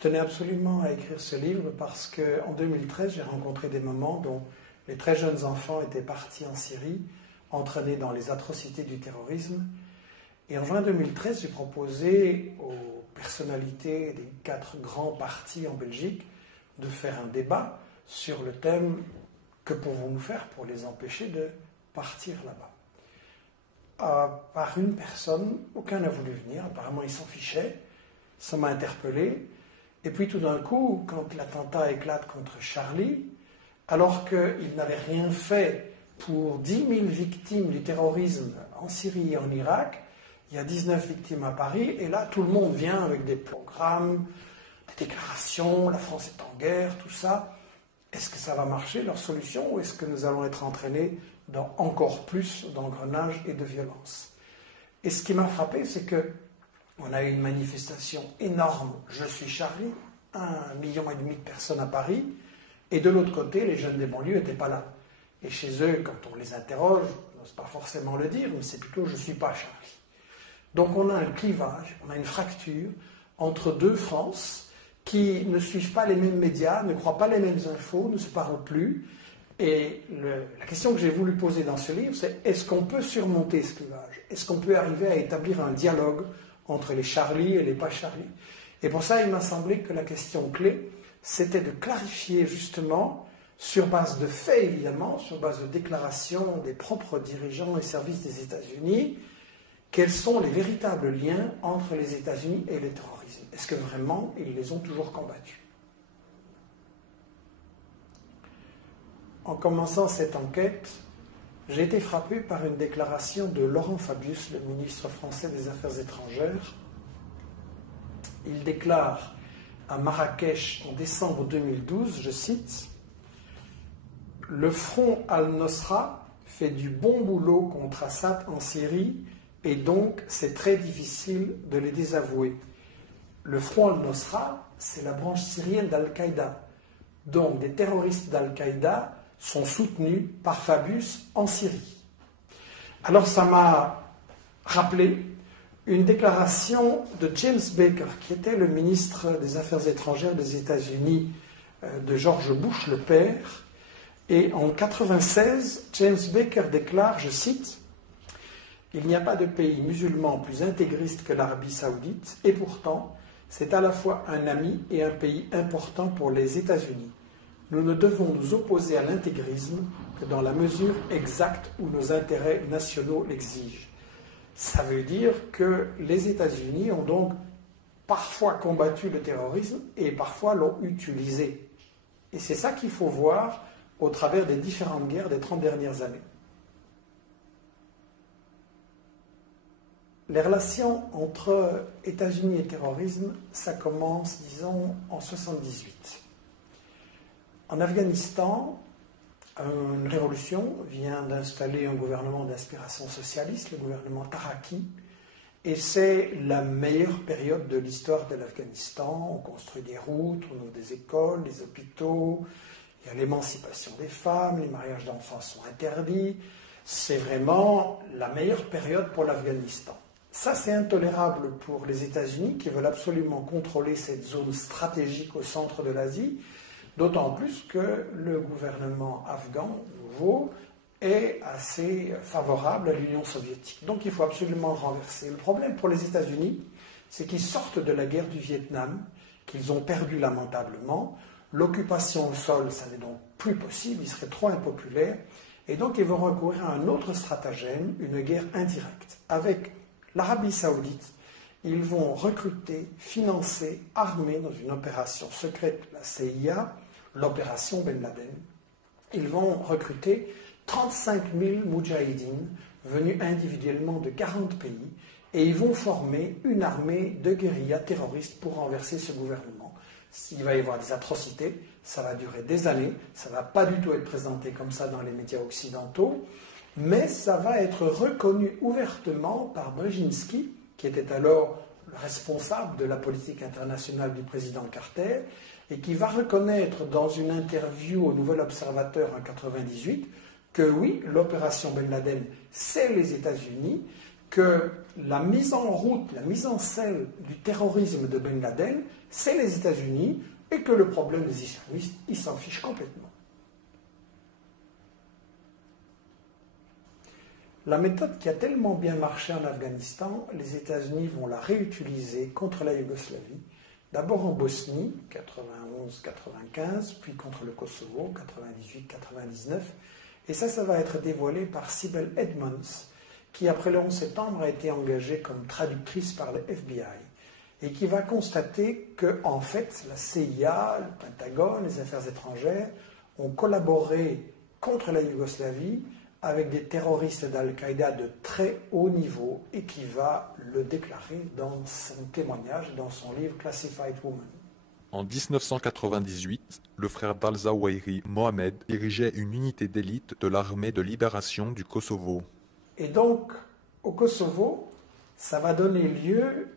tenais absolument à écrire ce livre parce qu'en 2013, j'ai rencontré des mamans dont les très jeunes enfants étaient partis en Syrie, entraînés dans les atrocités du terrorisme. Et en juin 2013, j'ai proposé aux personnalités des 4 grands partis en Belgique de faire un débat sur le thème « Que pouvons-nous faire pour les empêcher de partir là-bas ?» Par une personne, aucun n'a voulu venir, apparemment ils s'en fichaient, ça m'a interpellé. Et puis tout d'un coup, quand l'attentat éclate contre Charlie, alors qu'il n'avait rien fait pour 10 000 victimes du terrorisme en Syrie et en Irak, il y a 19 victimes à Paris, et là tout le monde vient avec des programmes, des déclarations, la France est en guerre, tout ça. Est-ce que ça va marcher, leur solution, ou est-ce que nous allons être entraînés dans encore plus d'engrenage et de violence? Et ce qui m'a frappé, c'est qu'on a eu une manifestation énorme, Je suis Charlie, 1,5 million de personnes à Paris, et de l'autre côté, les jeunes des banlieues n'étaient pas là. Et chez eux, quand on les interroge, on n'ose pas forcément le dire, mais c'est plutôt « je ne suis pas Charlie ». Donc on a un clivage, on a une fracture entre 2 France qui ne suivent pas les mêmes médias, ne croient pas les mêmes infos, ne se parlent plus. Et la question que j'ai voulu poser dans ce livre, c'est est-ce qu'on peut surmonter ce clivage? Est-ce qu'on peut arriver à établir un dialogue entre les Charlie et les pas Charlie? Et pour ça, il m'a semblé que la question clé, c'était de clarifier justement, sur base de faits évidemment, sur base de déclarations des propres dirigeants et services des États-Unis, quels sont les véritables liens entre les États-Unis et le terrorisme? Est-ce que vraiment ils les ont toujours combattus? En commençant cette enquête, j'ai été frappé par une déclaration de Laurent Fabius, le ministre français des Affaires étrangères. Il déclare à Marrakech en décembre 2012, je cite, « Le front al-Nosra fait du bon boulot contre Assad en Syrie et donc c'est très difficile de les désavouer. » Le front al-Nosra, c'est la branche syrienne d'Al-Qaïda. Donc des terroristes d'Al-Qaïda sont soutenus par Fabius en Syrie. Alors ça m'a rappelé une déclaration de James Baker, qui était le ministre des Affaires étrangères des États-Unis de George Bush, le père. Et en 1996, James Baker déclare, je cite, « Il n'y a pas de pays musulman plus intégriste que l'Arabie saoudite, et pourtant, c'est à la fois un ami et un pays important pour les États-Unis. Nous ne devons nous opposer à l'intégrisme que dans la mesure exacte où nos intérêts nationaux l'exigent. » Ça veut dire que les États-Unis ont donc parfois combattu le terrorisme et parfois l'ont utilisé. Et c'est ça qu'il faut voir au travers des différentes guerres des 30 dernières années. Les relations entre États-Unis et terrorisme, ça commence, disons, en 1978. En Afghanistan, une révolution vient d'installer un gouvernement d'inspiration socialiste, le gouvernement Taraki, et c'est la meilleure période de l'histoire de l'Afghanistan. On construit des routes, on ouvre des écoles, des hôpitaux, il y a l'émancipation des femmes, les mariages d'enfants sont interdits. C'est vraiment la meilleure période pour l'Afghanistan. Ça, c'est intolérable pour les États-Unis qui veulent absolument contrôler cette zone stratégique au centre de l'Asie, d'autant plus que le gouvernement afghan nouveau est assez favorable à l'Union soviétique. Donc il faut absolument le renverser. Le problème pour les États-Unis, c'est qu'ils sortent de la guerre du Vietnam, qu'ils ont perdu lamentablement. L'occupation au sol, ça n'est donc plus possible, il serait trop impopulaire. Et donc ils vont recourir à un autre stratagème, une guerre indirecte. Avec l'Arabie saoudite, ils vont recruter, financer, armer dans une opération secrète, la CIA, l'opération Ben Laden. Ils vont recruter 35 000 moudjahidines venus individuellement de 40 pays et ils vont former une armée de guérillas terroristes pour renverser ce gouvernement. Il va y avoir des atrocités, ça va durer des années, ça ne va pas du tout être présenté comme ça dans les médias occidentaux, mais ça va être reconnu ouvertement par Brzezinski, qui était alors le responsable de la politique internationale du président Carter, et qui va reconnaître dans une interview au Nouvel Observateur en 1998 que oui, l'opération Ben Laden, c'est les États-Unis, que la mise en route, la mise en scène du terrorisme de Ben Laden, c'est les États-Unis et que le problème des islamistes, ils s'en fichent complètement. La méthode qui a tellement bien marché en Afghanistan, les États-Unis vont la réutiliser contre la Yougoslavie, d'abord en Bosnie, 91-95, puis contre le Kosovo, 98-99, et ça va être dévoilé par Sibel Edmonds, qui après le 11 septembre a été engagée comme traductrice par le FBI, et qui va constater que, en fait, la CIA, le Pentagone, les affaires étrangères ont collaboré contre la Yougoslavie avec des terroristes d'Al-Qaïda de très haut niveau et qui va le déclarer dans son témoignage, dans son livre Classified Woman. En 1998, le frère d'Al-Zawahiri, Mohamed, dirigeait une unité d'élite de l'armée de libération du Kosovo. Et donc, au Kosovo, ça va donner lieu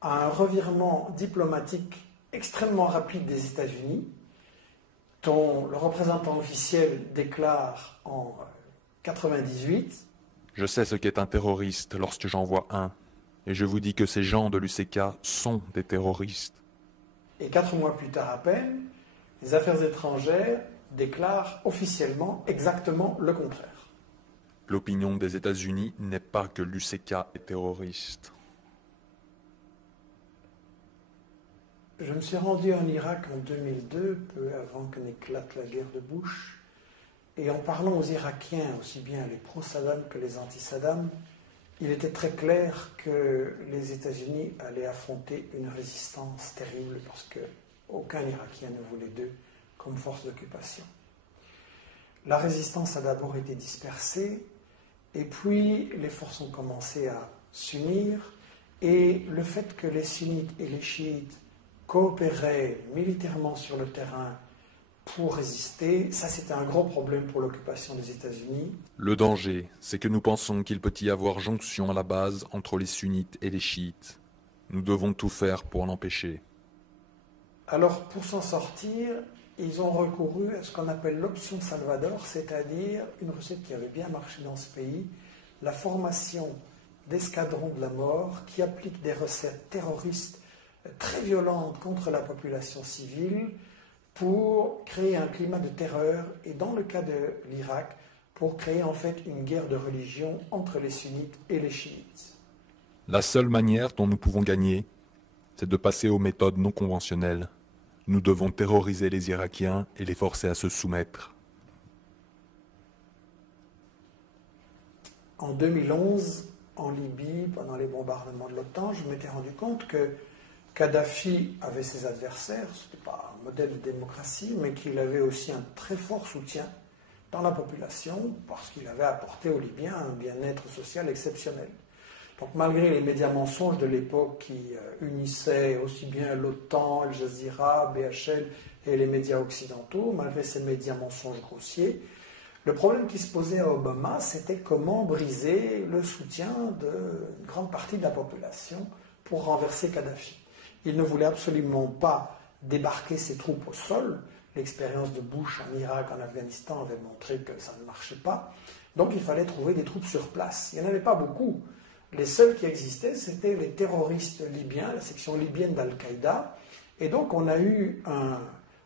à un revirement diplomatique extrêmement rapide des États-Unis, dont le représentant officiel déclare en 98. Je sais ce qu'est un terroriste lorsque j'en vois un, et je vous dis que ces gens de l'UCK sont des terroristes. Et 4 mois plus tard à peine, les affaires étrangères déclarent officiellement exactement le contraire. L'opinion des États-Unis n'est pas que l'UCK est terroriste. Je me suis rendu en Irak en 2002, peu avant que n'éclate la guerre de Bush. Et en parlant aux Irakiens, aussi bien les pro-Saddam que les anti-Saddam, il était très clair que les États-Unis allaient affronter une résistance terrible parce qu'aucun Irakien ne voulait d'eux comme force d'occupation. La résistance a d'abord été dispersée et puis les forces ont commencé à s'unir et le fait que les sunnites et les chiites coopéraient militairement sur le terrain pour résister, ça c'était un gros problème pour l'occupation des États-Unis. Le danger, c'est que nous pensons qu'il peut y avoir jonction à la base entre les sunnites et les chiites. Nous devons tout faire pour l'empêcher. Alors pour s'en sortir, ils ont recouru à ce qu'on appelle l'option Salvador, c'est-à-dire une recette qui avait bien marché dans ce pays, la formation d'escadrons de la mort qui appliquent des recettes terroristes très violentes contre la population civile, pour créer un climat de terreur et dans le cas de l'Irak, pour créer en fait une guerre de religion entre les sunnites et les chiites. La seule manière dont nous pouvons gagner, c'est de passer aux méthodes non conventionnelles. Nous devons terroriser les Irakiens et les forcer à se soumettre. En 2011, en Libye, pendant les bombardements de l'OTAN, je m'étais rendu compte que Kadhafi avait ses adversaires, ce n'était pas un modèle de démocratie, mais qu'il avait aussi un très fort soutien dans la population parce qu'il avait apporté aux Libyens un bien-être social exceptionnel. Donc malgré les médias mensonges de l'époque qui unissaient aussi bien l'OTAN, Al Jazeera, BHL et les médias occidentaux, malgré ces médias mensonges grossiers, le problème qui se posait à Obama, c'était comment briser le soutien d'une grande partie de la population pour renverser Kadhafi. Il ne voulait absolument pas débarquer ses troupes au sol. L'expérience de Bush en Irak, en Afghanistan avait montré que ça ne marchait pas. Donc il fallait trouver des troupes sur place. Il n'y en avait pas beaucoup. Les seuls qui existaient, c'était les terroristes libyens, la section libyenne d'Al-Qaïda. Et donc on a eu un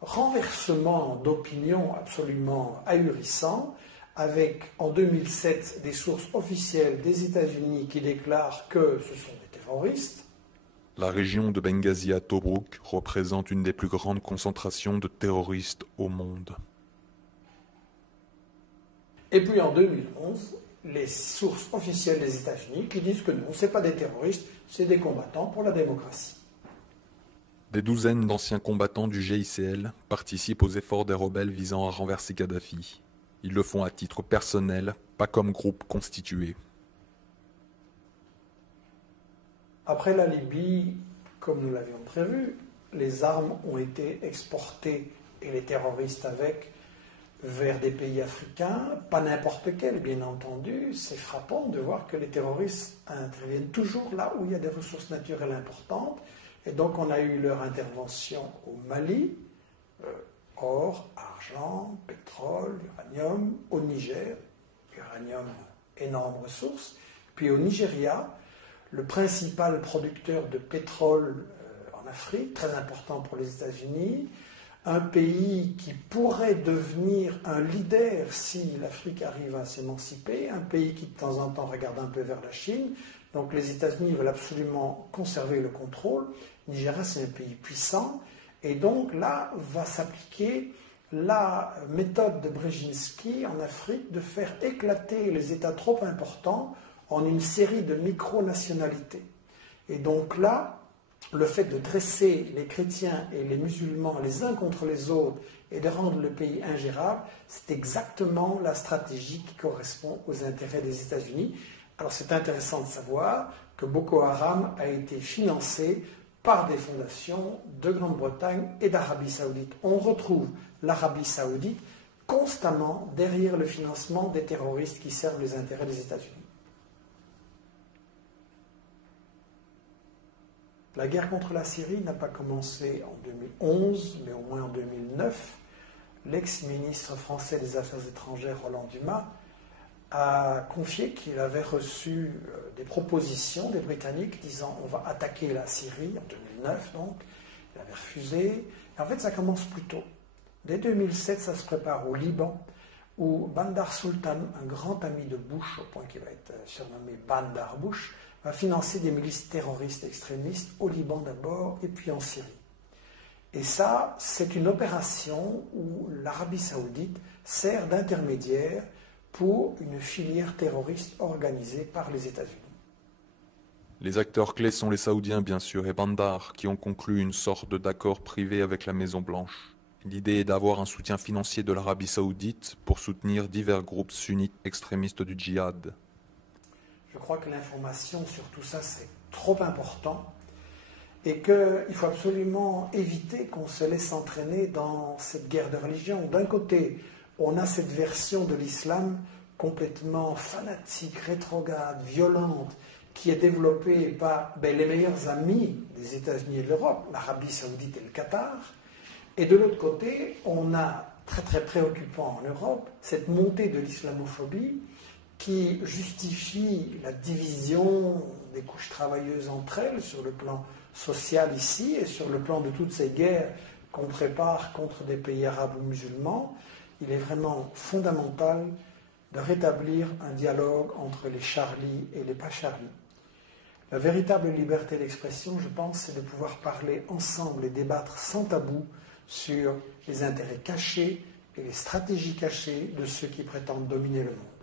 renversement d'opinion absolument ahurissant, avec en 2007 des sources officielles des États-Unis qui déclarent que ce sont des terroristes. La région de Benghazi à Tobrouk représente une des plus grandes concentrations de terroristes au monde. Et puis en 2011, les sources officielles des États-Unis qui disent que non, ce n'est pas des terroristes, c'est des combattants pour la démocratie. Des douzaines d'anciens combattants du GICL participent aux efforts des rebelles visant à renverser Kadhafi. Ils le font à titre personnel, pas comme groupe constitué. Après la Libye, comme nous l'avions prévu, les armes ont été exportées, et les terroristes avec, vers des pays africains, pas n'importe quels, bien entendu. C'est frappant de voir que les terroristes interviennent toujours là où il y a des ressources naturelles importantes. Et donc on a eu leur intervention au Mali, or, argent, pétrole, uranium, au Niger, uranium, énorme ressource, puis au Nigeria, le principal producteur de pétrole en Afrique, très important pour les États-Unis, un pays qui pourrait devenir un leader si l'Afrique arrive à s'émanciper, un pays qui de temps en temps regarde un peu vers la Chine. Donc les États-Unis veulent absolument conserver le contrôle. Nigeria, c'est un pays puissant. Et donc là va s'appliquer la méthode de Brzezinski en Afrique de faire éclater les États trop importants en une série de micro-nationalités. Et donc là, le fait de dresser les chrétiens et les musulmans les uns contre les autres et de rendre le pays ingérable, c'est exactement la stratégie qui correspond aux intérêts des États-Unis. Alors c'est intéressant de savoir que Boko Haram a été financé par des fondations de Grande-Bretagne et d'Arabie Saoudite. On retrouve l'Arabie Saoudite constamment derrière le financement des terroristes qui servent les intérêts des États-Unis. La guerre contre la Syrie n'a pas commencé en 2011, mais au moins en 2009. L'ex-ministre français des Affaires étrangères, Roland Dumas, a confié qu'il avait reçu des propositions des Britanniques disant on va attaquer la Syrie en 2009, donc. Il avait refusé. Et en fait, ça commence plus tôt. Dès 2007, ça se prépare au Liban, où Bandar Sultan, un grand ami de Bush, au point qu'il va être surnommé Bandar Bush, va financer des milices terroristes extrémistes au Liban d'abord et puis en Syrie. Et ça, c'est une opération où l'Arabie Saoudite sert d'intermédiaire pour une filière terroriste organisée par les États-Unis. Les acteurs clés sont les Saoudiens, bien sûr, et Bandar, qui ont conclu une sorte d'accord privé avec la Maison-Blanche. L'idée est d'avoir un soutien financier de l'Arabie Saoudite pour soutenir divers groupes sunnites extrémistes du djihad. Je crois que l'information sur tout ça, c'est trop important et qu'il faut absolument éviter qu'on se laisse entraîner dans cette guerre de religion. D'un côté, on a cette version de l'islam complètement fanatique, rétrograde, violente, qui est développée par les meilleurs amis des États-Unis et de l'Europe, l'Arabie Saoudite et le Qatar. Et de l'autre côté, on a, très très préoccupant en Europe, cette montée de l'islamophobie qui justifie la division des couches travailleuses entre elles sur le plan social ici et sur le plan de toutes ces guerres qu'on prépare contre des pays arabes ou musulmans. Il est vraiment fondamental de rétablir un dialogue entre les Charlie et les pas Charlie. La véritable liberté d'expression, je pense, c'est de pouvoir parler ensemble et débattre sans tabou sur les intérêts cachés et les stratégies cachées de ceux qui prétendent dominer le monde.